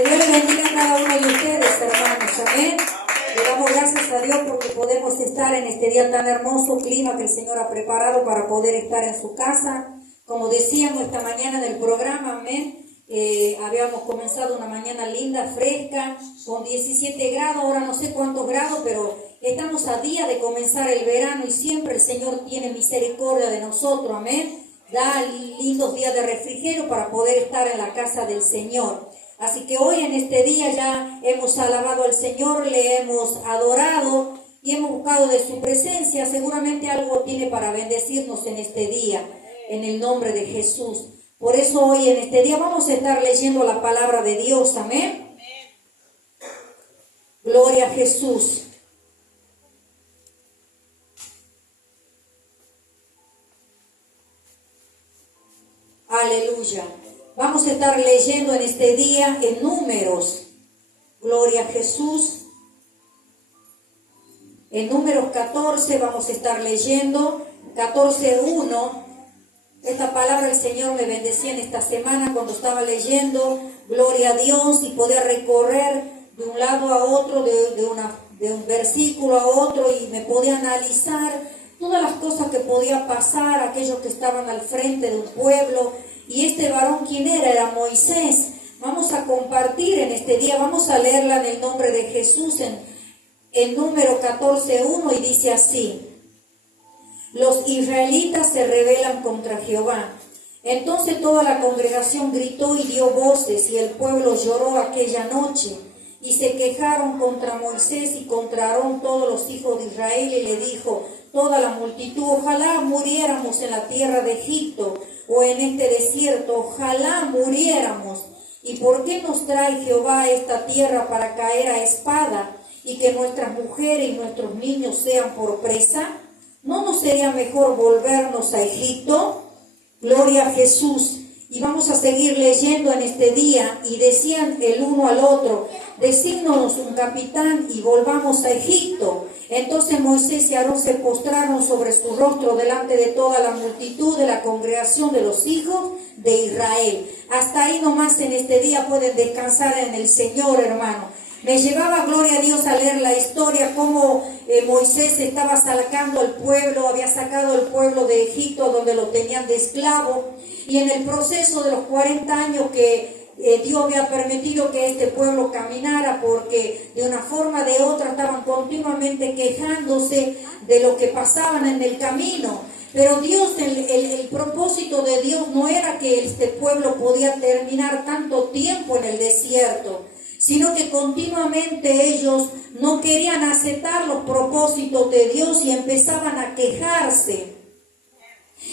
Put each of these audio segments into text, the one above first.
Que Dios les bendiga a cada uno de ustedes, hermanos. Amén. Le damos gracias a Dios porque podemos estar en este día tan hermoso, clima que el Señor ha preparado para poder estar en su casa. Como decíamos esta mañana en el programa, amén. Habíamos comenzado una mañana linda, fresca, con 17 grados, ahora no sé cuántos grados, pero estamos a día de comenzar el verano y siempre el Señor tiene misericordia de nosotros, amén. Da lindos días de refrigerio para poder estar en la casa del Señor. Así que hoy en este día ya hemos alabado al Señor, le hemos adorado y hemos buscado de su presencia. Seguramente algo tiene para bendecirnos en este día, en el nombre de Jesús. Por eso hoy en este día vamos a estar leyendo la palabra de Dios, amén. Gloria a Jesús. Aleluya. Vamos a estar leyendo en este día en Números. Gloria a Jesús. En Números 14 vamos a estar leyendo 14:1. Esta palabra el Señor me bendecía en esta semana cuando estaba leyendo. Gloria a Dios, y poder recorrer de un lado a otro, de un versículo a otro, y me podía analizar todas las cosas que podía pasar, aquellos que estaban al frente de un pueblo. Y este varón, ¿quién era? Era Moisés. Vamos a compartir en este día, vamos a leerla en el nombre de Jesús en Número 14:1, y dice así: los israelitas se rebelan contra Jehová. Entonces toda la congregación gritó y dio voces, y el pueblo lloró aquella noche. Y se quejaron contra Moisés y contra Aarón todos los hijos de Israel, y le dijo toda la multitud: ojalá muriéramos en la tierra de Egipto, o en este desierto, ojalá muriéramos. ¿Y por qué nos trae Jehová a esta tierra para caer a espada, y que nuestras mujeres y nuestros niños sean por presa? ¿No nos sería mejor volvernos a Egipto? Gloria a Jesús. Y vamos a seguir leyendo en este día. Y decían el uno al otro: designonos un capitán y volvamos a Egipto. Entonces Moisés y Aarón se postraron sobre su rostro delante de toda la multitud de la congregación de los hijos de Israel. Hasta ahí nomás en este día pueden descansar en el Señor, hermano. Me llevaba, gloria a Dios, a leer la historia, cómo Moisés estaba sacando al pueblo, había sacado al pueblo de Egipto, donde lo tenían de esclavo, y en el proceso de los 40 años que Dios había permitido que este pueblo caminara, porque de una forma o de otra estaban continuamente quejándose de lo que pasaban en el camino. Pero Dios, el propósito de Dios no era que este pueblo podía terminar tanto tiempo en el desierto, sino que continuamente ellos no querían aceptar los propósitos de Dios y empezaban a quejarse.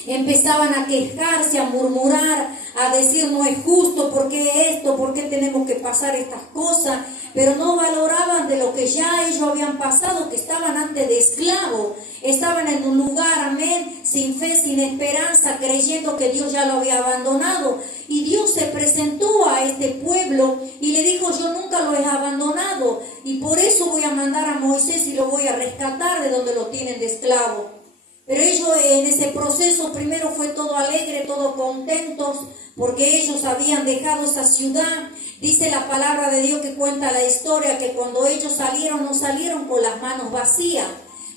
Empezaban a quejarse, a murmurar, a decir: no es justo, ¿por qué esto? ¿Por qué tenemos que pasar estas cosas? Pero no valoraban de lo que ya ellos habían pasado, que estaban antes de esclavos. Estaban en un lugar, amén, sin fe, sin esperanza, creyendo que Dios ya lo había abandonado. Y Dios se presentó a este pueblo y le dijo: yo nunca lo he abandonado, y por eso voy a mandar a Moisés y lo voy a rescatar de donde lo tienen de esclavo. Pero ellos en ese proceso primero fue todo alegre, todo contentos, porque ellos habían dejado esa ciudad. Dice la palabra de Dios que cuenta la historia que cuando ellos salieron, no salieron con las manos vacías,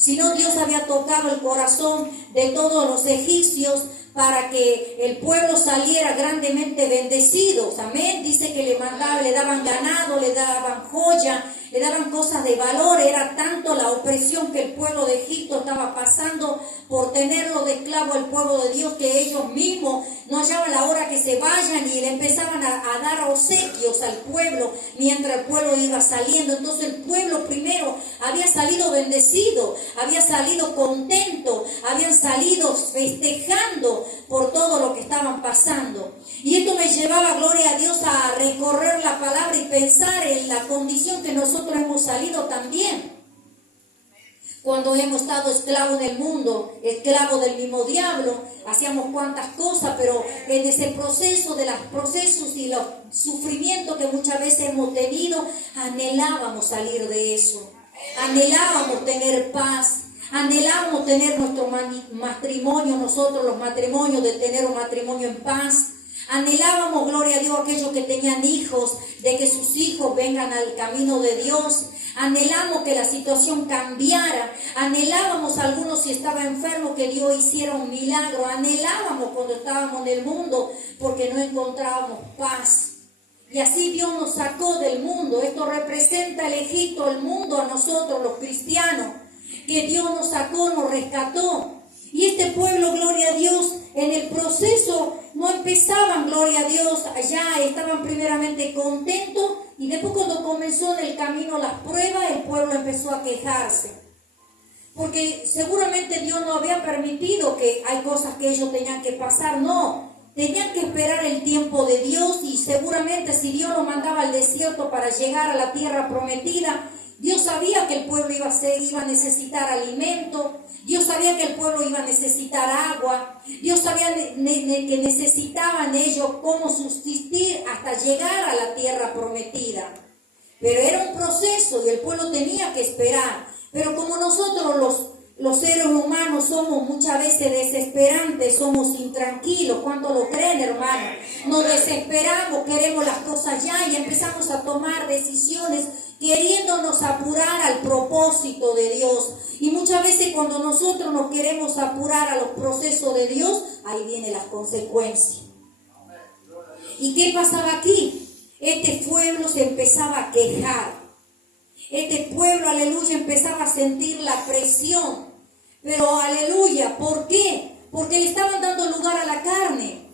sino Dios había tocado el corazón de todos los egipcios para que el pueblo saliera grandemente bendecidos. Amén. Dice que le daban ganado, le daban joya, le daban cosas de valor. Era tanto la opresión que el pueblo de Egipto estaba pasando por tenerlo de esclavo al pueblo de Dios, que ellos mismos no hallaban la hora que se vayan, y le empezaban a dar obsequios al pueblo mientras el pueblo iba saliendo. Entonces el pueblo primero había salido bendecido, había salido contento, habían salido festejando por todo lo que estaban pasando. Y esto me llevaba, gloria a Dios, a recorrer la palabra y pensar en la condición que nosotros hemos salido también. Cuando hemos estado esclavos del mundo, esclavos del mismo diablo, hacíamos cuantas cosas, pero en ese proceso de los procesos y los sufrimientos que muchas veces hemos tenido, anhelábamos salir de eso. Anhelábamos tener paz. Anhelamos tener nuestro matrimonio, nosotros los matrimonios, de tener un matrimonio en paz. Anhelábamos, gloria a Dios, aquellos que tenían hijos, de que sus hijos vengan al camino de Dios. Anhelamos que la situación cambiara. Anhelábamos a algunos si estaba enfermo que Dios hiciera un milagro. Anhelábamos cuando estábamos en el mundo porque no encontrábamos paz. Y así Dios nos sacó del mundo. Esto representa el Egipto, el mundo, a nosotros los cristianos. Que Dios nos sacó, nos rescató. Y este pueblo, gloria a Dios, en el proceso no empezaban, gloria a Dios, allá estaban primeramente contentos. Y después cuando comenzó en el camino las pruebas, el pueblo empezó a quejarse. Porque seguramente Dios no había permitido que hay cosas que ellos tenían que pasar, no. Tenían que esperar el tiempo de Dios y seguramente si Dios los mandaba al desierto para llegar a la tierra prometida, Dios sabía que el pueblo iba a necesitar alimento, Dios sabía que el pueblo iba a necesitar agua, Dios sabía que necesitaban ellos cómo subsistir hasta llegar a la tierra prometida. Pero era un proceso y el pueblo tenía que esperar. Pero como nosotros los seres humanos somos muchas veces desesperantes, somos intranquilos. ¿Cuánto lo creen, hermano? Nos desesperamos, queremos las cosas ya y empezamos a tomar decisiones queriéndonos apurar al propósito de Dios. Y muchas veces cuando nosotros nos queremos apurar a los procesos de Dios, ahí vienen las consecuencias. ¿Y qué pasaba aquí? Este pueblo se empezaba a quejar. Este pueblo, aleluya, empezaba a sentir la presión. Pero, aleluya, ¿por qué? Porque le estaban dando lugar a la carne.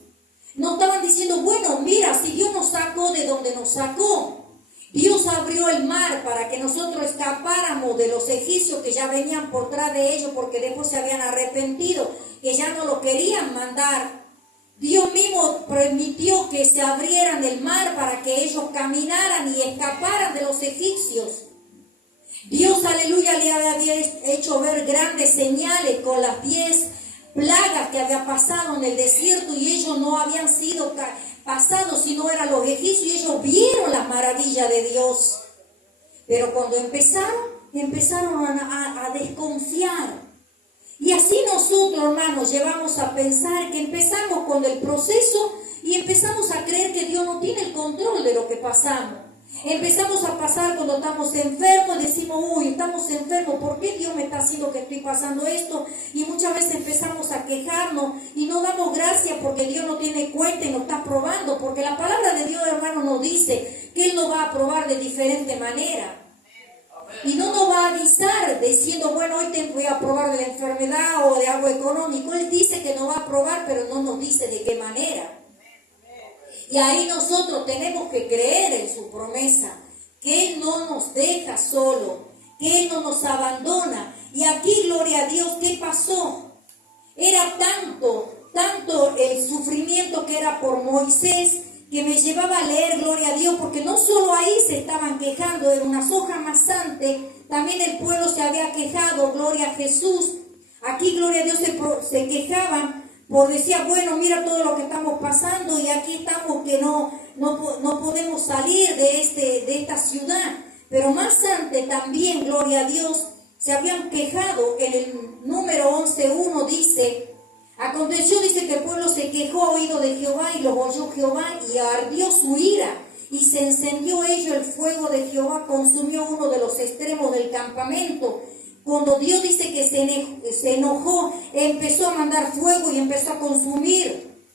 No estaban diciendo, bueno, mira, si Dios nos sacó de donde nos sacó. Dios abrió el mar para que nosotros escapáramos de los egipcios que ya venían por detrás de ellos porque después se habían arrepentido, que ya no lo querían mandar. Dios mismo permitió que se abrieran el mar para que ellos caminaran y escaparan de los egipcios. Dios, aleluya, le había hecho ver grandes señales con las 10 plagas que había pasado en el desierto y ellos no habían sido pasados, sino eran los egipcios y ellos vieron las maravillas de Dios. Pero cuando empezaron a desconfiar. Y así nosotros, hermanos, llevamos a pensar que empezamos con el proceso y empezamos a creer que Dios no tiene el control de lo que pasamos. Empezamos a pasar cuando estamos enfermos, decimos, uy, estamos enfermos, ¿por qué Dios me está haciendo que estoy pasando esto? Y muchas veces empezamos a quejarnos y no damos gracias porque Dios no tiene cuenta y nos está probando, porque la palabra de Dios, hermano, nos dice que Él nos va a probar de diferente manera. Y no nos va a avisar diciendo, bueno, hoy te voy a probar de la enfermedad o de algo económico. Él dice que nos va a probar, pero no nos dice de qué manera. Y ahí nosotros tenemos que creer en su promesa, que Él no nos deja solo, que Él no nos abandona. Y aquí, gloria a Dios, ¿qué pasó? Era tanto el sufrimiento que era por Moisés, que me llevaba a leer, gloria a Dios, porque no solo ahí se estaban quejando, en unas hojas más antes, también el pueblo se había quejado, gloria a Jesús. Aquí, gloria a Dios, se quejaban. Por decía, bueno, mira todo lo que estamos pasando y aquí estamos que no podemos salir de esta ciudad. Pero más antes también, gloria a Dios, se habían quejado. En el número 11:1 dice, aconteció, dice que el pueblo se quejó a oído de Jehová y los oyó Jehová y ardió su ira. Y se encendió ello el fuego de Jehová, consumió uno de los extremos del campamento. Cuando Dios dice que se enojó, empezó a mandar fuego y empezó a consumir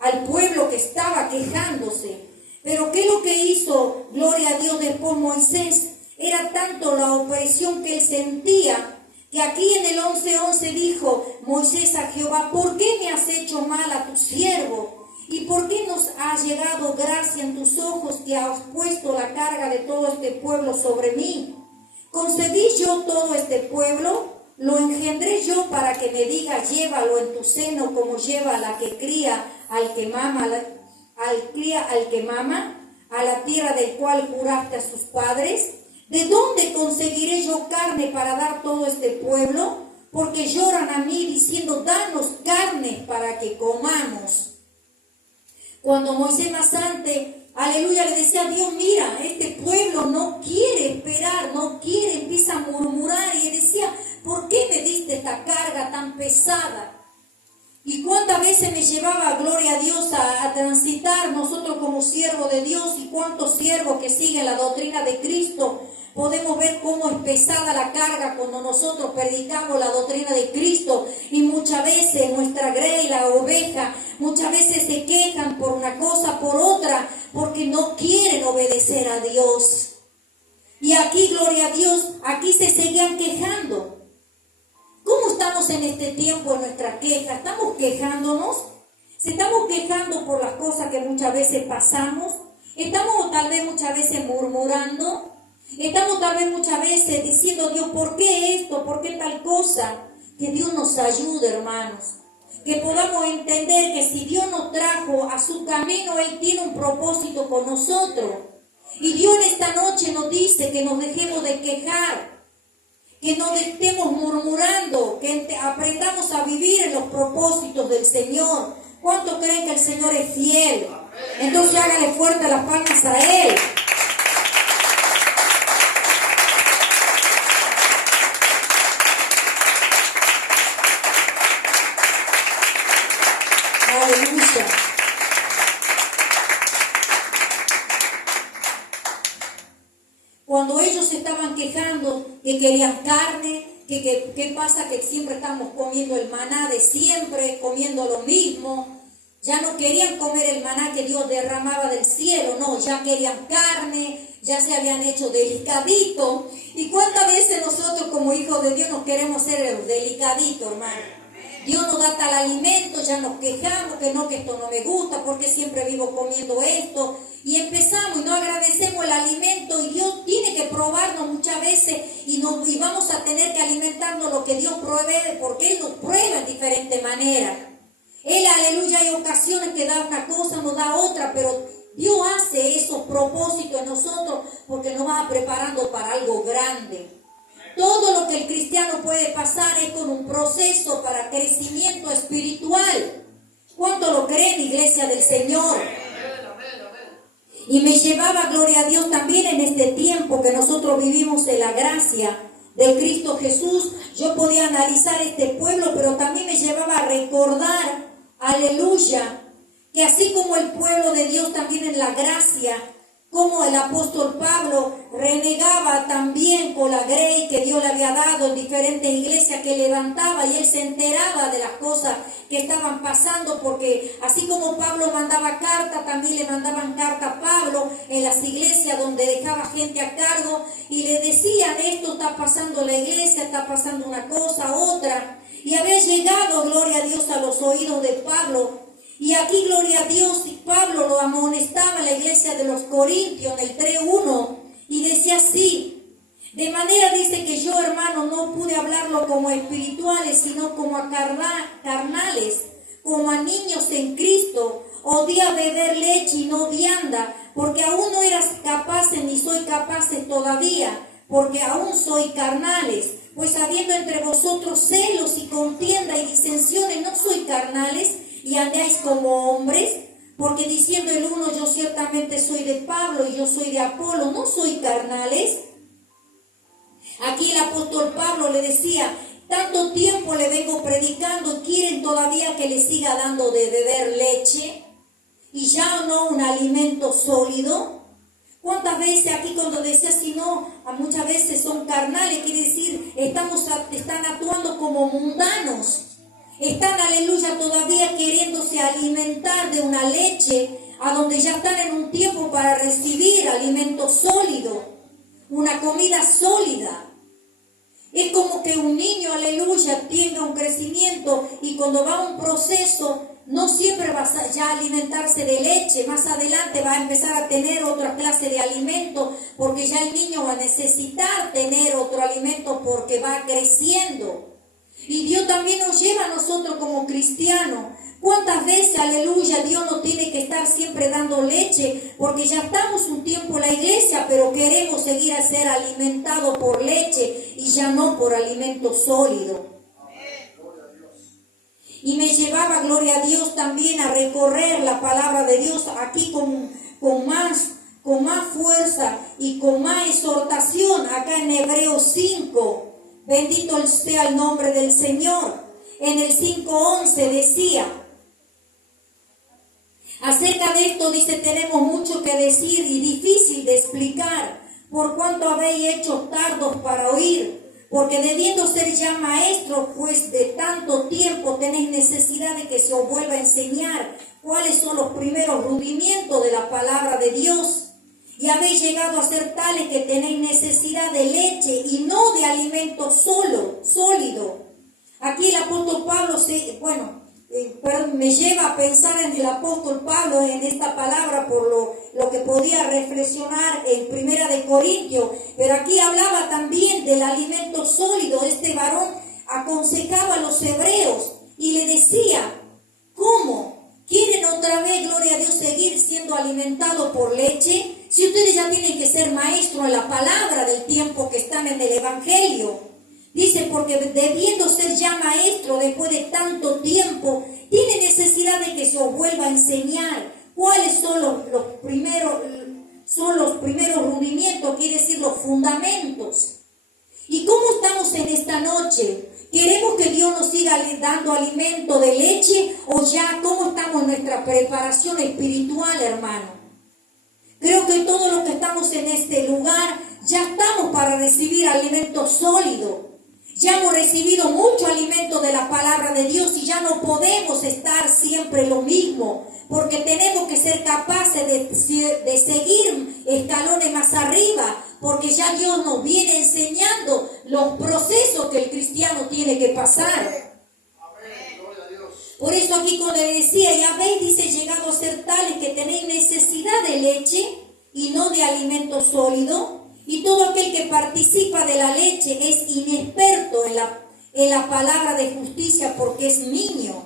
al pueblo que estaba quejándose. Pero ¿qué es lo que hizo, gloria a Dios, después Moisés? Era tanto la opresión que él sentía, que aquí en el 11:11 dijo Moisés a Jehová, ¿por qué me has hecho mal a tu siervo? ¿Y por qué nos ha llegado gracia en tus ojos que has puesto la carga de todo este pueblo sobre mí? ¿Concebí yo todo este pueblo? ¿Lo engendré yo para que me diga, llévalo en tu seno como lleva la que cría al que mama, a la tierra del cual juraste a sus padres? ¿De dónde conseguiré yo carne para dar todo este pueblo? Porque lloran a mí diciendo, danos carne para que comamos. Cuando Moisés más antes, aleluya, le decía a Dios, mira, este pueblo no quiere esperar, no quiere, empieza a murmurar y decía, ¿por qué me diste esta carga tan pesada? Y cuántas veces me llevaba, gloria a Dios, a transitar nosotros como siervos de Dios, y cuántos siervos que siguen la doctrina de Cristo. Podemos ver cómo es pesada la carga cuando nosotros predicamos la doctrina de Cristo, y muchas veces nuestra grey, la oveja, muchas veces se quejan por una cosa, por otra, porque no quieren obedecer a Dios. Y aquí, gloria a Dios, aquí se seguían quejando. ¿Cómo estamos en este tiempo en nuestra queja? ¿Estamos quejándonos? ¿Se estamos quejando por las cosas que muchas veces pasamos? ¿Estamos tal vez muchas veces murmurando? ¿Estamos tal vez muchas veces diciendo, Dios, ¿por qué esto? ¿Por qué tal cosa? Que Dios nos ayude, hermanos. Que podamos entender que si Dios nos trajo a su camino, Él tiene un propósito con nosotros. Y Dios en esta noche nos dice que nos dejemos de quejar, que no estemos murmurando, que aprendamos a vivir en los propósitos del Señor. ¿Cuántos creen que el Señor es fiel? Entonces hágale fuerte las palmas a Él. Aleluya. Cuando ellos estaban quejando que querían carne, ¿qué pasa? Que siempre estamos comiendo el maná de siempre, comiendo lo mismo. Ya no querían comer el maná que Dios derramaba del cielo, no, ya querían carne, ya se habían hecho delicaditos. ¿Y cuántas veces nosotros como hijos de Dios nos queremos ser delicaditos, hermano? Dios nos da tal alimento, ya nos quejamos, que esto no me gusta, porque siempre vivo comiendo esto. Y empezamos y no agradecemos el alimento, y Dios tiene que probarnos muchas veces, y vamos a tener que alimentarnos lo que Dios provee, porque Él nos prueba en diferentes maneras. Él, aleluya, hay ocasiones que da una cosa, nos da otra, pero Dios hace esos propósitos en nosotros porque nos va preparando para algo grande. Todo lo que el cristiano puede pasar es con un proceso para crecimiento espiritual. ¿Cuánto lo creen, iglesia del Señor? Y me llevaba, gloria a Dios, también en este tiempo que nosotros vivimos en la gracia de Cristo Jesús. Yo podía analizar este pueblo, pero también me llevaba a recordar, aleluya, que así como el pueblo de Dios también en la gracia, como el apóstol Pablo renegaba también con la grey que Dios le había dado en diferentes iglesias que levantaba, y él se enteraba de las cosas que estaban pasando, porque así como Pablo mandaba carta, también le mandaban carta a Pablo en las iglesias donde dejaba gente a cargo, y le decían, esto está pasando en la iglesia, está pasando una cosa, otra, y había llegado, gloria a Dios, a los oídos de Pablo. Y aquí, gloria a Dios, Pablo lo amonestaba en la iglesia de los Corintios, en el 3:1, y decía así: de manera, dice, que yo, hermano, no pude hablarlo como espirituales, sino como a carnales, como a niños en Cristo. Odía beber leche y no vianda, porque aún no eras capaces, ni soy capaces todavía, porque aún soy carnales. Pues habiendo entre vosotros celos y contienda y disensiones, ¿no soy carnales? Y andáis como hombres, porque diciendo el uno, yo ciertamente soy de Pablo y yo soy de Apolo, ¿no soy carnales? Aquí el apóstol Pablo le decía, tanto tiempo le vengo predicando y quieren todavía que le siga dando de beber leche y ya no un alimento sólido. ¿Cuántas veces aquí cuando decía si no, muchas veces son carnales, quiere decir, están actuando como mundanos? Están, aleluya, todavía queriéndose alimentar de una leche, a donde ya están en un tiempo para recibir alimento sólido, una comida sólida. Es como que un niño, aleluya, tenga un crecimiento, y cuando va a un proceso, no siempre va a ya alimentarse de leche, más adelante va a empezar a tener otra clase de alimento, porque ya el niño va a necesitar tener otro alimento porque va creciendo. Y Dios también nos lleva a nosotros como cristianos. ¿Cuántas veces, aleluya, Dios nos tiene que estar siempre dando leche? Porque ya estamos un tiempo en la iglesia, pero queremos seguir a ser alimentados por leche y ya no por alimento sólido. Y me llevaba, gloria a Dios, también a recorrer la palabra de Dios aquí con más fuerza y con más exhortación, acá en Hebreos 5. Bendito sea el nombre del Señor. en el 5:11 decía, acerca de esto dice, tenemos mucho que decir y difícil de explicar, por cuanto habéis hecho tardos para oír, porque debiendo ser ya maestros, pues de tanto tiempo tenéis necesidad de que se os vuelva a enseñar cuáles son los primeros rudimientos de la palabra de Dios. Y habéis llegado a ser tales que tenéis necesidad de leche y no de alimento sólido. Aquí el apóstol Pablo me lleva a pensar en el apóstol Pablo en esta palabra por lo que podía reflexionar en Primera de Corintios, pero aquí hablaba también del alimento sólido. Este varón aconsejaba a los hebreos y le decía, ¿cómo? ¿Quieren otra vez, gloria a Dios, seguir siendo alimentados por leche? Si ustedes ya tienen que ser maestros en la palabra del tiempo que están en el Evangelio. Dice, porque debiendo ser ya maestro después de tanto tiempo, tiene necesidad de que se os vuelva a enseñar cuáles son los primeros rudimientos, quiere decir los fundamentos. ¿Y cómo estamos en esta noche? ¿Queremos que Dios nos siga dando alimento de leche o ya cómo estamos en nuestra preparación espiritual, hermano? Creo que todos los que estamos en este lugar ya estamos para recibir alimento sólido. Ya hemos recibido mucho alimento de la palabra de Dios y ya no podemos estar siempre lo mismo, porque tenemos que ser capaces de seguir escalones más arriba, porque ya Dios nos viene enseñando los procesos que el cristiano tiene que pasar. Por eso aquí cuando le decía, ya veis, dice, llegado a ser tales que tenéis necesidad de leche y no de alimento sólido. Y todo aquel que participa de la leche es inexperto en la palabra de justicia porque es niño.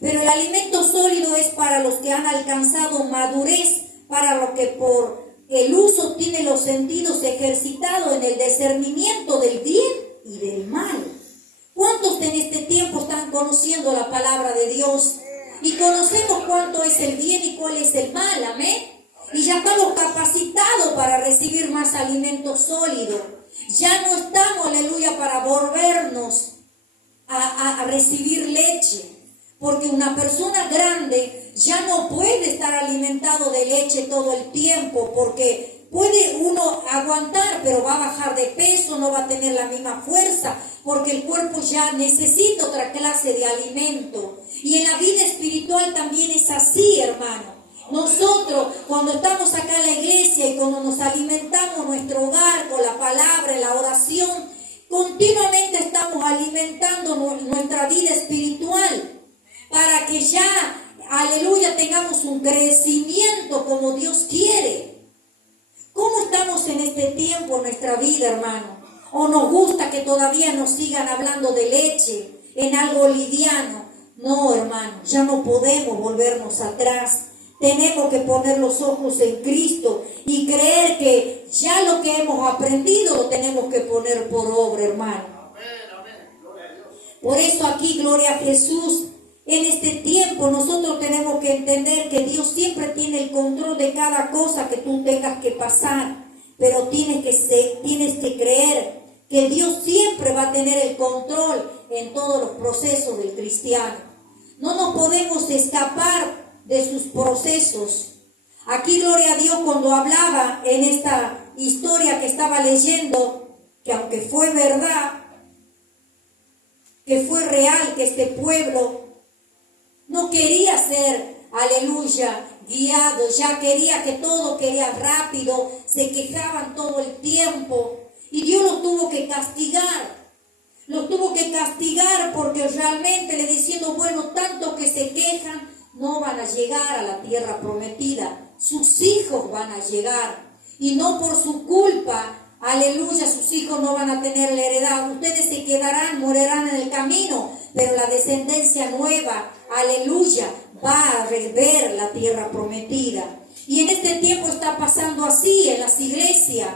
Pero el alimento sólido es para los que han alcanzado madurez, para los que por el uso tienen los sentidos ejercitados en el discernimiento del bien y del mal. ¿Cuántos en este tiempo están conociendo la palabra de Dios? Y conocemos cuánto es el bien y cuál es el mal, amén. Y ya estamos capacitados para recibir más alimento sólido. Ya no estamos, aleluya, para volvernos a recibir leche. Porque una persona grande ya no puede estar alimentado de leche todo el tiempo. Porque puede uno aguantar, pero va a bajar de peso, no va a tener la misma fuerza. Porque el cuerpo ya necesita otra clase de alimento. Y en la vida espiritual también es así, hermano. Nosotros, cuando estamos acá en la iglesia y cuando nos alimentamos nuestro hogar con la palabra, la oración, continuamente estamos alimentando nuestra vida espiritual para que ya, aleluya, tengamos un crecimiento como Dios quiere. ¿Cómo estamos en este tiempo en nuestra vida, hermano? ¿O nos gusta que todavía nos sigan hablando de leche en algo liviano? No, hermano, ya no podemos volvernos atrás. Tenemos que poner los ojos en Cristo y creer que ya lo que hemos aprendido lo tenemos que poner por obra, hermano. Por eso aquí, gloria a Jesús, en este tiempo nosotros tenemos que entender que Dios siempre tiene el control de cada cosa que tú tengas que pasar, pero tienes que creer que Dios siempre va a tener el control en todos los procesos del cristiano. No nos podemos escapar de sus procesos. Aquí, gloria a Dios, cuando hablaba en esta historia que estaba leyendo, que aunque fue verdad, que fue real, que este pueblo no quería ser, aleluya, guiado, ya quería que todo quería rápido, se quejaban todo el tiempo y Dios los tuvo que castigar. Los tuvo que castigar porque realmente le diciendo, bueno, tanto que se quejan, no van a llegar a la tierra prometida. Sus hijos van a llegar. Y no por su culpa, aleluya, sus hijos no van a tener la heredad. Ustedes se quedarán, morirán en el camino. Pero la descendencia nueva, aleluya, va a ver la tierra prometida. Y en este tiempo está pasando así en las iglesias.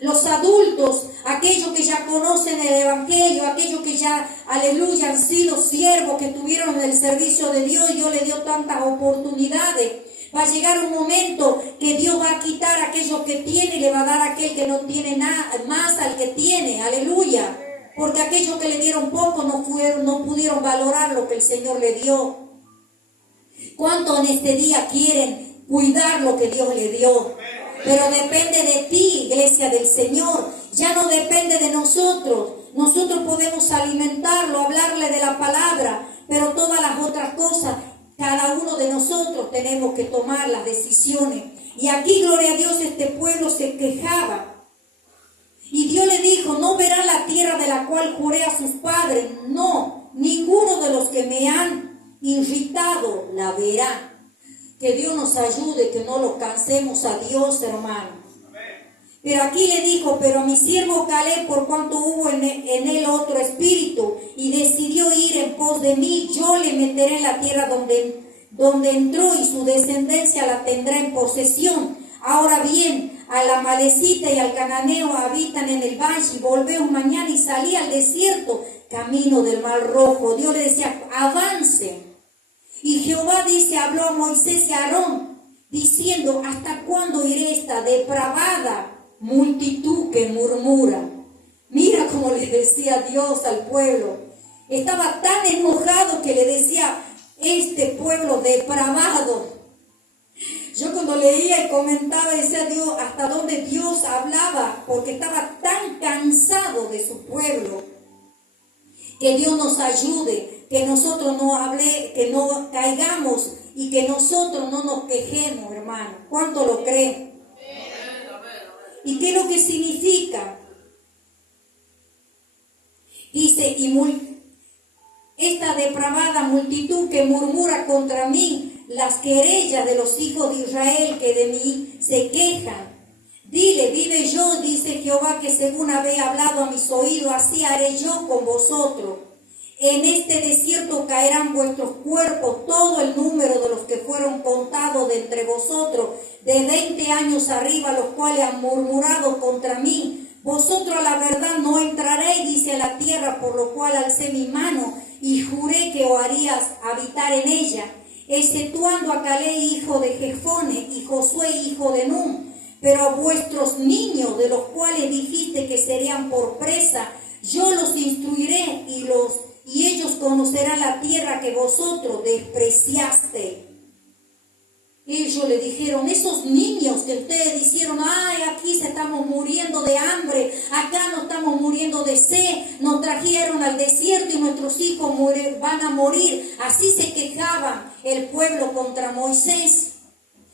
Los adultos, aquellos que ya conocen el Evangelio, aquellos que ya, aleluya, han sido siervos, que estuvieron en el servicio de Dios y Dios les dio tantas oportunidades. Va a llegar un momento que Dios va a quitar a aquellos que tiene y le va a dar a aquel que no tiene nada más al que tiene, aleluya. porque aquellos que le dieron poco no pudieron valorar lo que el Señor le dio. ¿Cuántos en este día quieren cuidar lo que Dios le dio? Pero depende de ti, iglesia del Señor. Ya no depende de nosotros. Nosotros podemos alimentarlo, hablarle de la palabra, pero todas las otras cosas, cada uno de nosotros tenemos que tomar las decisiones. Y aquí, gloria a Dios, este pueblo se quejaba. Y Dios le dijo, no verán la tierra de la cual juré a sus padres. No, ninguno de los que me han irritado la verá. Que Dios nos ayude, que no lo cansemos a Dios, hermano. Pero aquí le dijo, pero a mi siervo Caleb, por cuanto hubo en él otro espíritu, y decidió ir en pos de mí, yo le meteré en la tierra donde entró, y su descendencia la tendrá en posesión. Ahora bien, al amalecita y al cananeo habitan en el valle, y volveos mañana y salí al desierto, camino del Mar Rojo. Dios le decía, avancen. Y Jehová habló a Moisés y a Aarón, diciendo, ¿hasta cuándo iré esta depravada multitud que murmura? Mira cómo le decía Dios al pueblo. Estaba tan enojado que le decía, este pueblo depravado. Yo cuando leía y comentaba, decía Dios, hasta dónde Dios hablaba, porque estaba tan cansado de su pueblo. Que Dios nos ayude, que nosotros que no caigamos y que nosotros no nos quejemos, hermano. ¿Cuánto lo creen? ¿Y qué es lo que significa? Dice, esta depravada multitud que murmura contra mí, las querellas de los hijos de Israel que de mí se quejan. Dile, vive yo, dice Jehová, que según habéis hablado a mis oídos, así haré yo con vosotros. En este desierto caerán vuestros cuerpos, todo el número de los que fueron contados de entre vosotros, de 20 años arriba, los cuales han murmurado contra mí. Vosotros a la verdad no entraréis, dice, a la tierra, por lo cual alcé mi mano y juré que os harías habitar en ella, exceptuando a Caleb, hijo de Jefone, y Josué, hijo de Nun. Pero a vuestros niños, de los cuales dijiste que serían por presa, yo los instruiré y ellos conocerán la tierra que vosotros despreciaste. Ellos le dijeron, esos niños que ustedes dijeron, ay, aquí se estamos muriendo de hambre, acá no estamos muriendo de sed, nos trajeron al desierto y nuestros hijos van a morir. Así se quejaban el pueblo contra Moisés.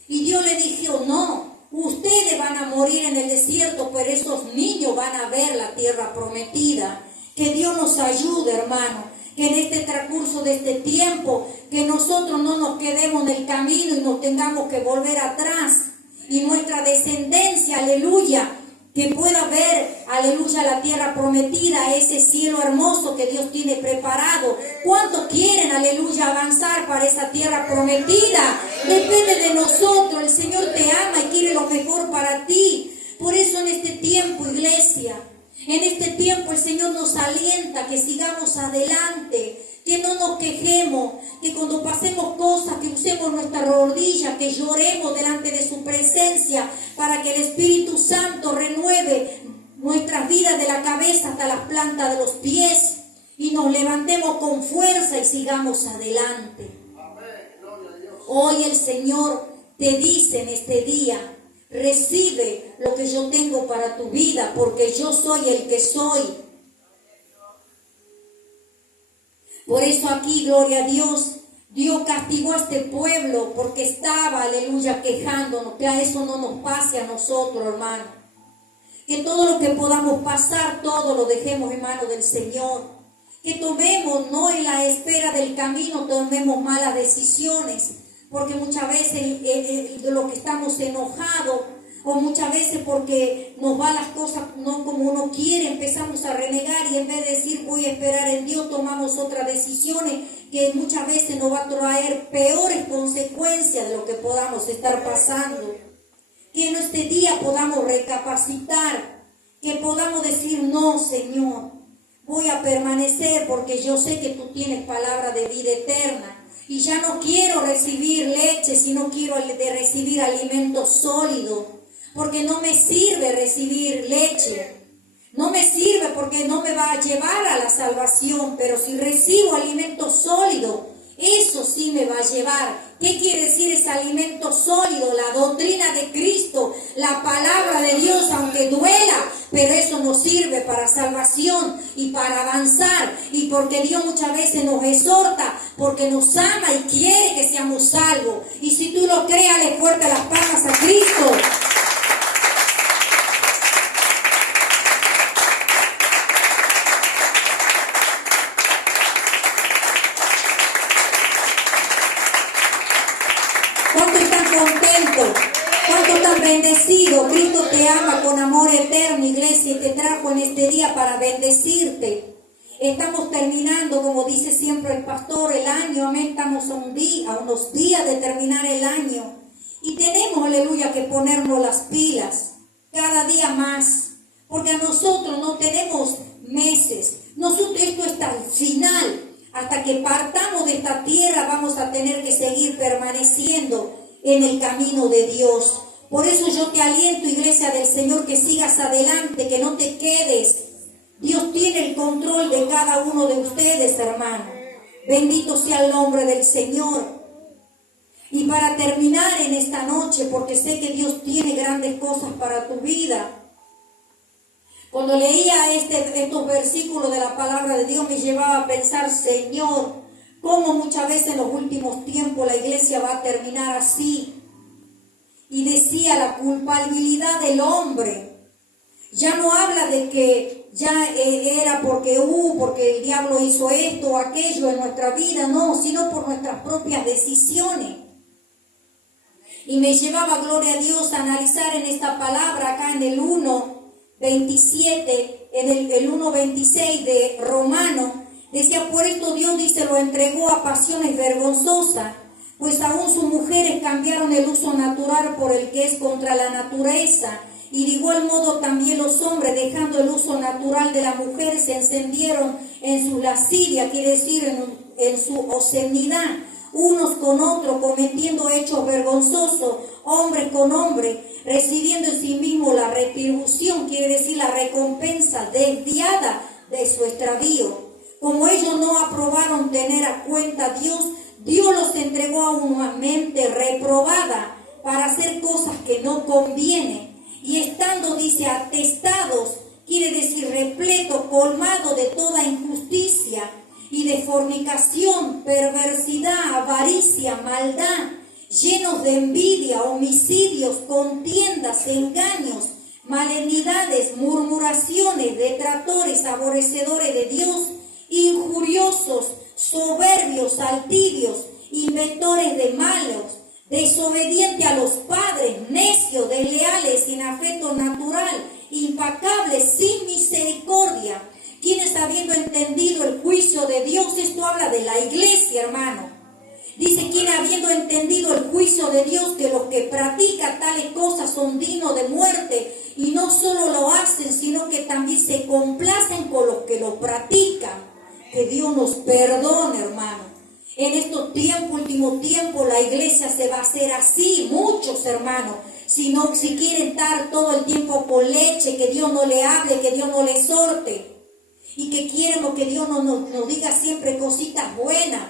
Y Dios le dijo, no. Ustedes van a morir en el desierto, pero esos niños van a ver la tierra prometida. Que Dios nos ayude, hermano, que en este transcurso de este tiempo, que nosotros no nos quedemos en el camino y nos tengamos que volver atrás. Y nuestra descendencia, aleluya, que pueda ver, aleluya, la tierra prometida, ese cielo hermoso que Dios tiene preparado. ¿Cuántos quieren, aleluya, avanzar para esa tierra prometida? Depende de nosotros. El Señor te ama y quiere lo mejor para ti. Por eso en este tiempo, iglesia, en este tiempo el Señor nos alienta que sigamos adelante, que no nos quejemos, que cuando pasemos cosas, que usemos nuestra rodilla, que lloremos delante de su presencia, para que el Espíritu Santo renueve nuestras vidas de la cabeza hasta las plantas de los pies, y nos levantemos con fuerza y sigamos adelante. Hoy el Señor te dice en este día, recibe lo que yo tengo para tu vida, porque yo soy el que soy. Por eso aquí, gloria a Dios, Dios castigó a este pueblo porque estaba, aleluya, quejándonos. Que a eso no nos pase a nosotros, hermano. Que todo lo que podamos pasar, todo lo dejemos en manos del Señor. Que tomemos, no en la espera del camino, tomemos malas decisiones. Porque muchas veces de lo que estamos enojados, o muchas veces porque nos van las cosas no como uno quiere, empezamos a renegar y en vez de decir voy a esperar en Dios, tomamos otras decisiones que muchas veces nos va a traer peores consecuencias de lo que podamos estar pasando. Que en este día podamos recapacitar, que podamos decir no, Señor, voy a permanecer porque yo sé que tú tienes palabra de vida eterna. Y ya no quiero recibir leche, sino quiero recibir alimento sólido. Porque no me sirve recibir leche. No me sirve porque no me va a llevar a la salvación, pero si recibo alimento sólido, eso sí me va a llevar. ¿Qué quiere decir ese alimento sólido? La doctrina de Cristo, la palabra de Dios, aunque duela, pero eso nos sirve para salvación y para avanzar. Y porque Dios muchas veces nos exhorta, porque nos ama y quiere que seamos salvos. Y si tú lo crees, dale fuerte las palmas a Cristo. ¿Cuántos están contentos? ¿Cuántos están bendecidos? Cristo te ama con amor eterno, iglesia, y te trajo en este día para bendecirte. Estamos terminando, como dice siempre el pastor, el año, amén. Estamos a unos días de terminar el año. Y tenemos, aleluya, que ponernos las pilas cada día más. Porque a nosotros no tenemos meses. Nosotros, esto está al final. Hasta que partamos de esta tierra vamos a tener que seguir permaneciendo en el camino de Dios. Por eso yo te aliento, iglesia del Señor, que sigas adelante, que no te quedes. Dios tiene el control de cada uno de ustedes, hermano. Bendito sea el nombre del Señor. Y para terminar en esta noche, porque sé que Dios tiene grandes cosas para tu vida. Cuando leía estos versículos de la palabra de Dios, me llevaba a pensar, Señor, cómo muchas veces en los últimos tiempos la iglesia va a terminar así. Y decía, la culpabilidad del hombre. Ya no habla de que ya era porque el diablo hizo esto o aquello en nuestra vida, no, sino por nuestras propias decisiones. Y me llevaba, gloria a Dios, a analizar en esta palabra acá en el 1:27, en el 1:26 de Romano, decía, por esto Dios, dice, lo entregó a pasiones vergonzosas, pues aún sus mujeres cambiaron el uso natural por el que es contra la naturaleza, y de igual modo también los hombres, dejando el uso natural de la mujer, se encendieron en su lascivia, quiere decir en su obscenidad, unos con otros, cometiendo hechos vergonzosos, hombres con hombres, recibiendo en sí mismo la retribución, quiere decir la recompensa desviada de su extravío. Como ellos no aprobaron tener a cuenta a Dios, Dios los entregó a una mente reprobada para hacer cosas que no convienen. Y estando, dice, atestados, quiere decir repleto, colmado de toda injusticia y de fornicación, perversidad, avaricia, maldad, llenos de envidia, homicidios, contiendas, engaños, malignidades, murmuraciones, detractores, aborrecedores de Dios, injuriosos, soberbios, altivios, inventores de malos, desobedientes a los padres, necios, desleales, sin afecto natural, implacables, sin misericordia, quienes habiendo entendido el juicio de Dios, esto habla de la iglesia, hermano. Dice, quien habiendo entendido el juicio de Dios, que los que practican tales cosas son dignos de muerte, y no solo lo hacen, sino que también se complacen con los que lo practican. Que Dios nos perdone, hermano. En estos tiempos, últimos tiempos, la iglesia se va a hacer así, muchos hermanos. Si quieren estar todo el tiempo con leche, que Dios no le hable, que Dios no le exhorte. Y que quieren que Dios nos diga siempre cositas buenas.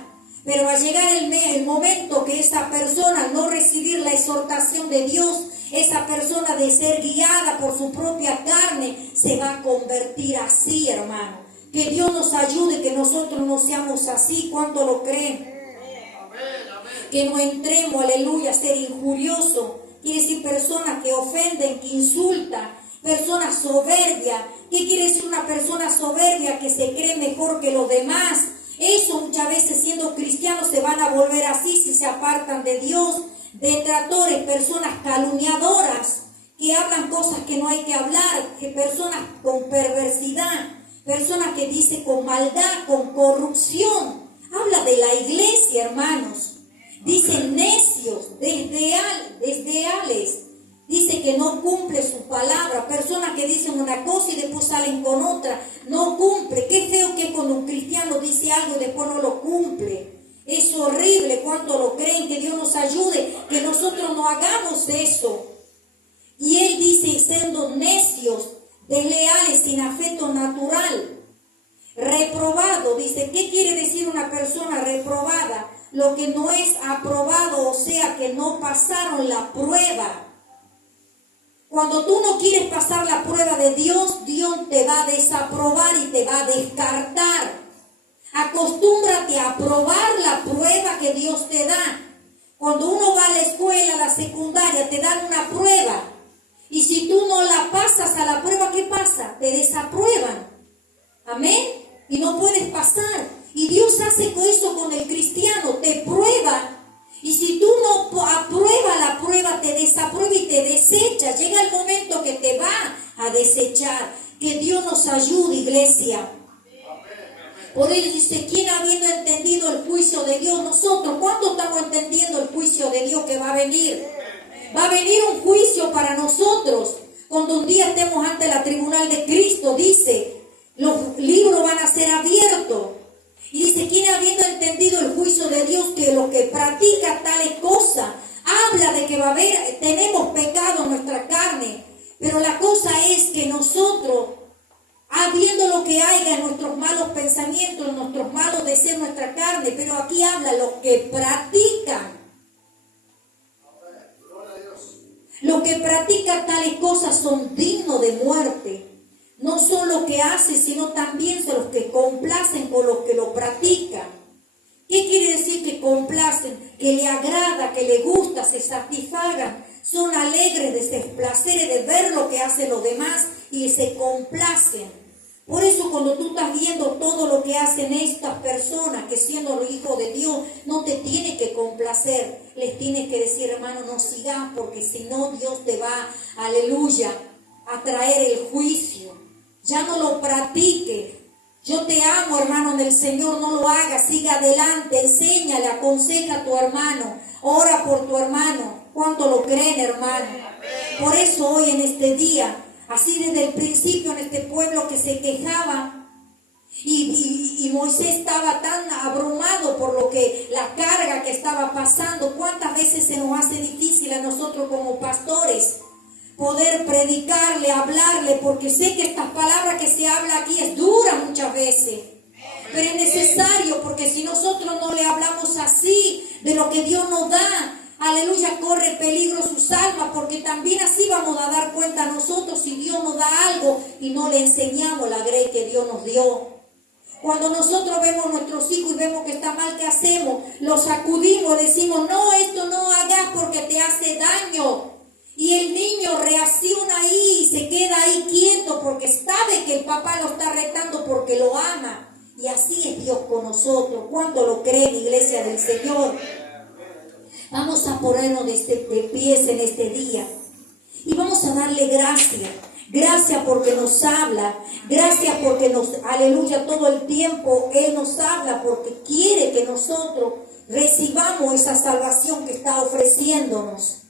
Pero va a llegar el momento que esa persona, al no recibir la exhortación de Dios, esa persona de ser guiada por su propia carne, se va a convertir así, hermano. Que Dios nos ayude, que nosotros no seamos así. ¿Cuánto lo creen? Que no entremos, aleluya, a ser injuriosos. Quiere decir personas que ofenden, que insultan, personas soberbias. ¿Qué quiere decir una persona soberbia? Que se cree mejor que los demás. Eso muchas veces, siendo cristianos, se van a volver así si se apartan de Dios. Detractores, personas calumniadoras, que hablan cosas que no hay que hablar, que personas con perversidad, personas que dicen con maldad, con corrupción. Habla de la iglesia, hermanos. Dicen necios, desleales. Dice que no cumple su palabra. Personas que dicen una cosa y después salen con otra. No cumple. Qué feo que cuando un cristiano dice algo y después no lo cumple. Es horrible. ¿Cuánto lo creen? Que Dios nos ayude, que nosotros no hagamos eso. Y él dice, siendo necios, desleales, sin afecto natural, reprobado. Dice, ¿qué quiere decir una persona reprobada? Lo que no es aprobado, o sea, que no pasaron la prueba. Cuando tú no quieres pasar la prueba de Dios, Dios te va a desaprobar y te va a descartar. Acostúmbrate a probar la prueba que Dios te da. Cuando uno va a la escuela, a la secundaria, te dan una prueba. Y si tú no la pasas a la prueba, ¿qué pasa? Te desaprueban. Amén. Y no puedes pasar. Y Dios hace eso con el cristiano, te prueba. Y si tú no apruebas la prueba, te desaprueba y te desecha. Llega el momento que te va a desechar. Que Dios nos ayude, iglesia. Por ello dice, ¿quién habiendo entendido el juicio de Dios? Nosotros, ¿cuánto estamos entendiendo el juicio de Dios que va a venir? Va a venir un juicio para nosotros. Cuando un día estemos ante la tribunal de Cristo, dice, los libros van a ser abiertos. Y dice, ¿quién habiendo entendido el juicio de Dios, que lo que practica tales cosas, habla de que va a haber, tenemos pecado en nuestra carne, pero la cosa es que nosotros, habiendo lo que haya en nuestros malos pensamientos, en nuestros malos deseos, nuestra carne, pero aquí habla los que practican. Los que practican tales cosas son dignos de muerte. No son los que hacen, sino también son los que complacen con los que lo practican. ¿Qué quiere decir que complacen? Que le agrada, que le gusta, se satisfagan. Son alegres de ser placeres de ver lo que hacen los demás y se complacen. Por eso cuando tú estás viendo todo lo que hacen estas personas, que siendo los hijos de Dios, no te tienes que complacer. Les tienes que decir, hermano, no sigas, porque si no Dios te va, aleluya, a traer el juicio. Ya no lo practiques. Yo te amo, hermano, en el Señor, no lo hagas, siga adelante, enséñale, aconseja a tu hermano, ora por tu hermano. ¿Cuánto lo creen, hermano? Por eso hoy en este día, así desde el principio en este pueblo que se quejaba, y Moisés estaba tan abrumado por lo que la carga que estaba pasando. ¿Cuántas veces se nos hace difícil a nosotros como pastores poder predicarle, hablarle? Porque sé que estas palabras que se habla aquí es dura muchas veces, pero es necesario, porque si nosotros no le hablamos así de lo que Dios nos da, aleluya, corre peligro sus almas, porque también así vamos a dar cuenta a nosotros si Dios nos da algo y no le enseñamos la grey que Dios nos dio. Cuando nosotros vemos a nuestros hijos y vemos que está mal, ¿qué hacemos? Los sacudimos, decimos, no, esto no hagas porque te hace daño. Y el niño reacciona ahí y se queda ahí quieto porque sabe que el papá lo está retando porque lo ama. Y así es Dios con nosotros. ¿Cuánto lo creen, iglesia del Señor? Vamos a ponernos de pies en este día y vamos a darle gracias. Gracias porque nos habla. Gracias porque aleluya, todo el tiempo Él nos habla porque quiere que nosotros recibamos esa salvación que está ofreciéndonos.